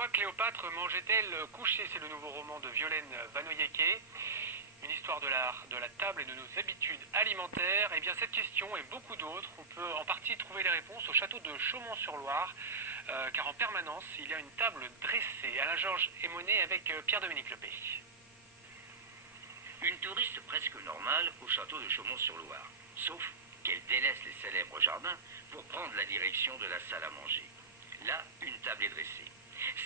Quoi Cléopâtre mangeait-elle couchée? C'est le nouveau roman de Violaine Vanoyeke. Une histoire de la table et de nos habitudes alimentaires. Eh bien, cette question et beaucoup d'autres, on peut en partie trouver les réponses au château de Chaumont-sur-Loire, car en permanence, il y a une table dressée. Alain Georges est monnaie avec Pierre-Dominique Lepé. Une touriste presque normale au château de Chaumont-sur-Loire, sauf qu'elle délaisse les célèbres jardins pour prendre la direction de la salle à manger. Là, une table est dressée,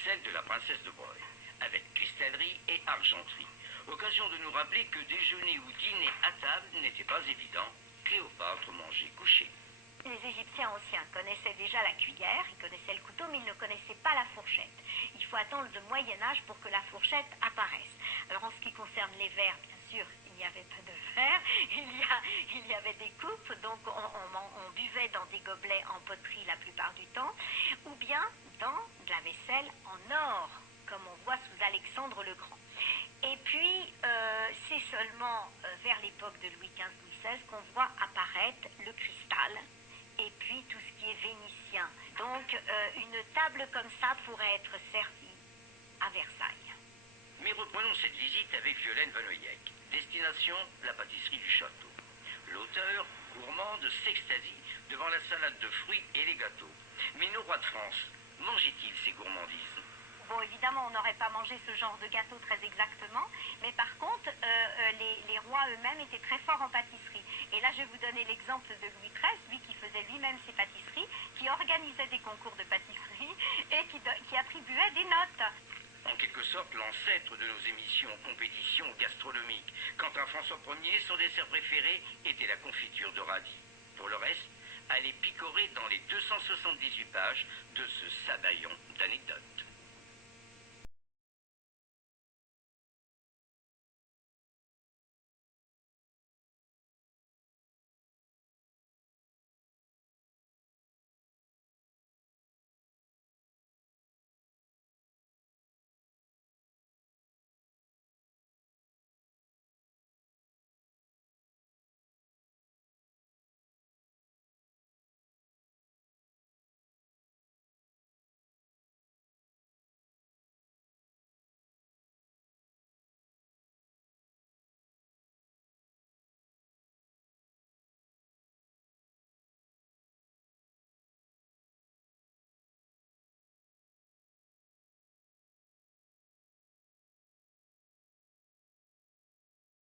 celle de la princesse de Broglie, avec cristallerie et argenterie. Occasion de nous rappeler que déjeuner ou dîner à table n'était pas évident. Cléopâtre mangeait couchée. Les Égyptiens anciens connaissaient déjà la cuillère, ils connaissaient le couteau, mais ils ne connaissaient pas la fourchette. Il faut attendre le Moyen-Âge pour que la fourchette apparaisse. Alors en ce qui concerne les verres, bien sûr, il n'y avait pas de verre, il y avait des coupes, donc on buvait dans des gobelets en poterie la plupart du temps, ou bien dans de la vaisselle en or, comme on voit sous Alexandre le Grand. Et puis, c'est seulement vers l'époque de Louis XV-Louis XVI qu'on voit apparaître le cristal et puis tout ce qui est vénitien. Donc, une table comme ça pourrait être servie à Versailles. Mais reprenons cette visite avec Violaine Vanoyeke. Destination, la pâtisserie du château. L'auteur, gourmande, s'extasie devant la salade de fruits et les gâteaux. Mais nos rois de France, mangeaient-ils ces gourmandises? Bon, évidemment, on n'aurait pas mangé ce genre de gâteau très exactement, mais par contre, les rois eux-mêmes étaient très forts en pâtisserie. Et là, je vais vous donner l'exemple de Louis XIII, lui qui faisait lui-même ses pâtisseries, qui organisait des concours de pâtisserie et qui attribuait des notes. En quelque sorte, l'ancêtre de nos émissions compétitions gastronomiques. Quant à François Ier, son dessert préféré était la confiture de radis. Pour le reste, allez picorer dans les 278 pages de ce sabayon d'anecdotes.